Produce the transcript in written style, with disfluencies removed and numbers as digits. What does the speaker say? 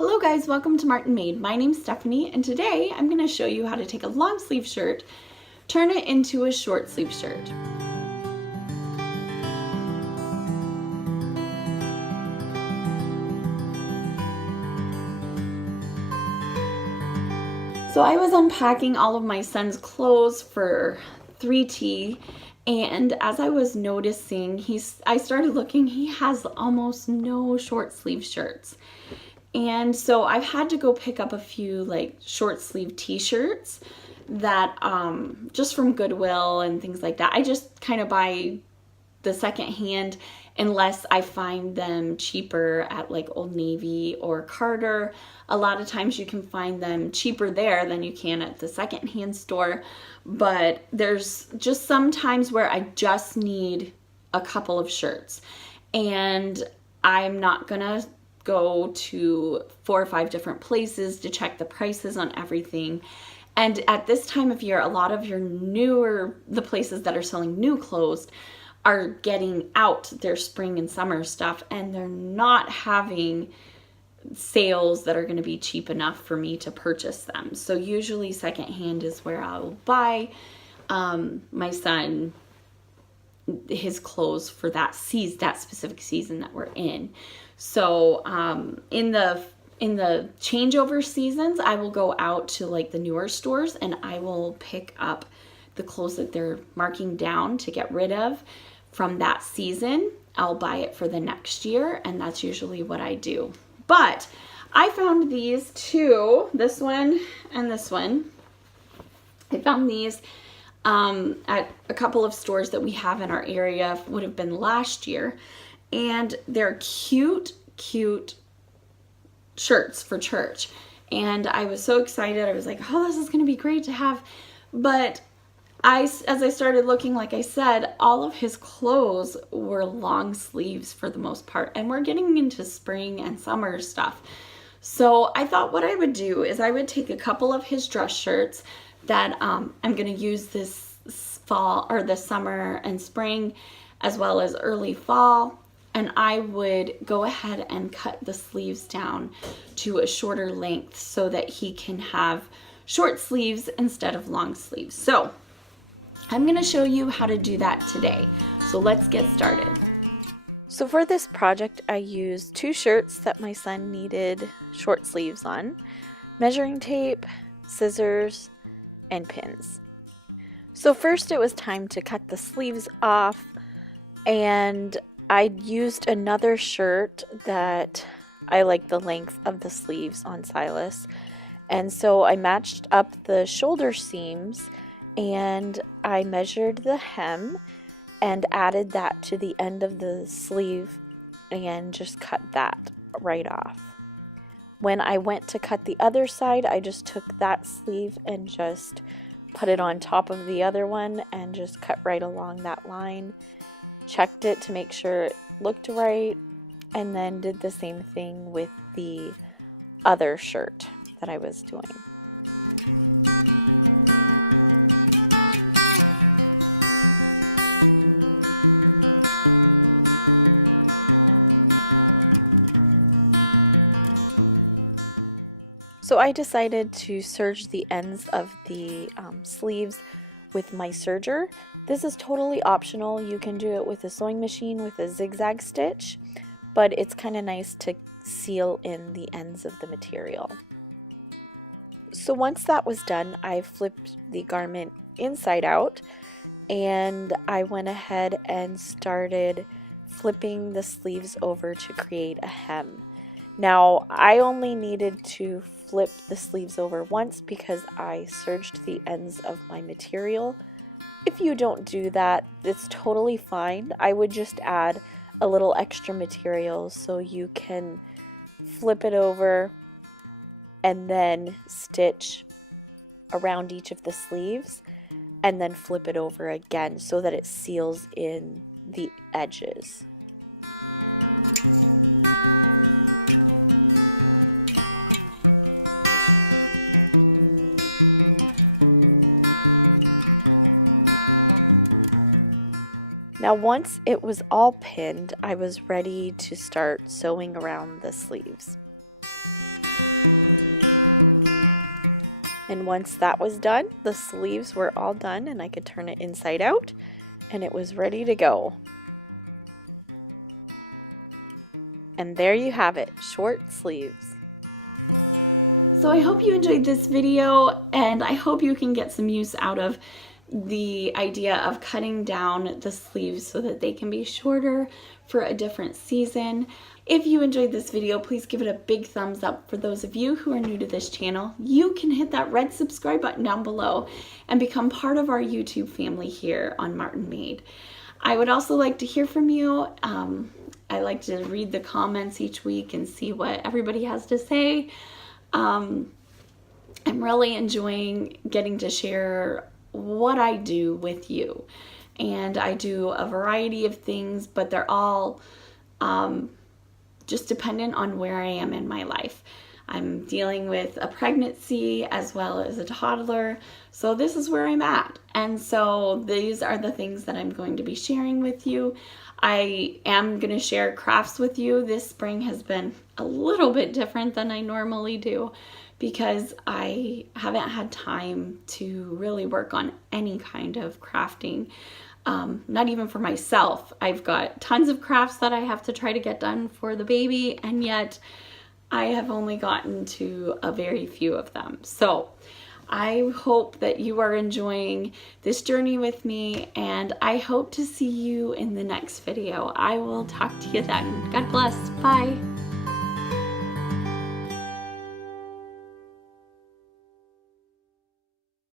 Hello guys, welcome to Martinmade. My name's Stephanie and today I'm going to show you how to take a long sleeve shirt, turn it into a short sleeve shirt. So I was unpacking all of my son's clothes for 3T, and as I was noticing, I started looking, he has almost no short sleeve shirts. And so I've had to go pick up a few like short sleeve t-shirts that just from Goodwill and things like that. I just kind of buy the secondhand unless I find them cheaper at like Old Navy or Carter. A lot of times you can find them cheaper there than you can at the secondhand store, but there's just some times where I just need a couple of shirts and I'm not gonna go to 4 or 5 different places to check the prices on everything. And at this time of year, a lot of the places that are selling new clothes are getting out their spring and summer stuff, and they're not having sales that are going to be cheap enough for me to purchase them. So usually secondhand is where I'll buy my son his clothes for that specific season that we're in. So in the changeover seasons, I will go out to like the newer stores and I will pick up the clothes that they're marking down to get rid of from that season. I'll buy it for the next year, and that's usually what I do. But I found these two, this one and this one. I found these at a couple of stores that we have in our area, would have been last year, and they're cute shirts for church. And I was so excited. I was like, oh, this is going to be great to have. But as I started looking, like I said, all of his clothes were long sleeves for the most part, and we're getting into spring and summer stuff. So I thought what I would do is I would take a couple of his dress shirts that I'm going to use this fall or this summer and spring as well as early fall, and I would go ahead and cut the sleeves down to a shorter length so that he can have short sleeves instead of long sleeves. So I'm going to show you how to do that today. So let's get started. So for this project, I used 2 shirts that my son needed short sleeves on, measuring tape, scissors, and pins. So first it was time to cut the sleeves off, and I used another shirt that I like the length of the sleeves on Silas, and so I matched up the shoulder seams and I measured the hem and added that to the end of the sleeve and just cut that right off. When I went to cut the other side, I just took that sleeve and just put it on top of the other one and just cut right along that line. Checked it to make sure it looked right, and then did the same thing with the other shirt that I was doing. So I decided to serge the ends of the sleeves with my serger. This is totally optional. You can do it with a sewing machine with a zigzag stitch, but it's kind of nice to seal in the ends of the material. So once that was done, I flipped the garment inside out, and I went ahead and started flipping the sleeves over to create a hem. Now, I only needed to flip the sleeves over once because I serged the ends of my material. If you don't do that, it's totally fine. I would just add a little extra material so you can flip it over and then stitch around each of the sleeves and then flip it over again so that it seals in the edges. Now once it was all pinned, I was ready to start sewing around the sleeves. And once that was done, the sleeves were all done and I could turn it inside out and it was ready to go. And there you have it, short sleeves. So I hope you enjoyed this video, and I hope you can get some use out of the idea of cutting down the sleeves so that they can be shorter for a different season. If you enjoyed this video, please give it a big thumbs up. For those of you who are new to this channel, you can hit that red subscribe button down below and become part of our YouTube family here on Martinmade. I would also like to hear from you. I like to read the comments each week and see what everybody has to say. I'm really enjoying getting to share what I do with you. And I do a variety of things, but they're all just dependent on where I am in my life. I'm dealing with a pregnancy as well as a toddler, so this is where I'm at. And so these are the things that I'm going to be sharing with you. I am going to share crafts with you. This spring has been a little bit different than I normally do because I haven't had time to really work on any kind of crafting. Not even for myself. I've got tons of crafts that I have to try to get done for the baby, and yet I have only gotten to a very few of them. So I hope that you are enjoying this journey with me, and I hope to see you in the next video. I will talk to you then. God bless. Bye.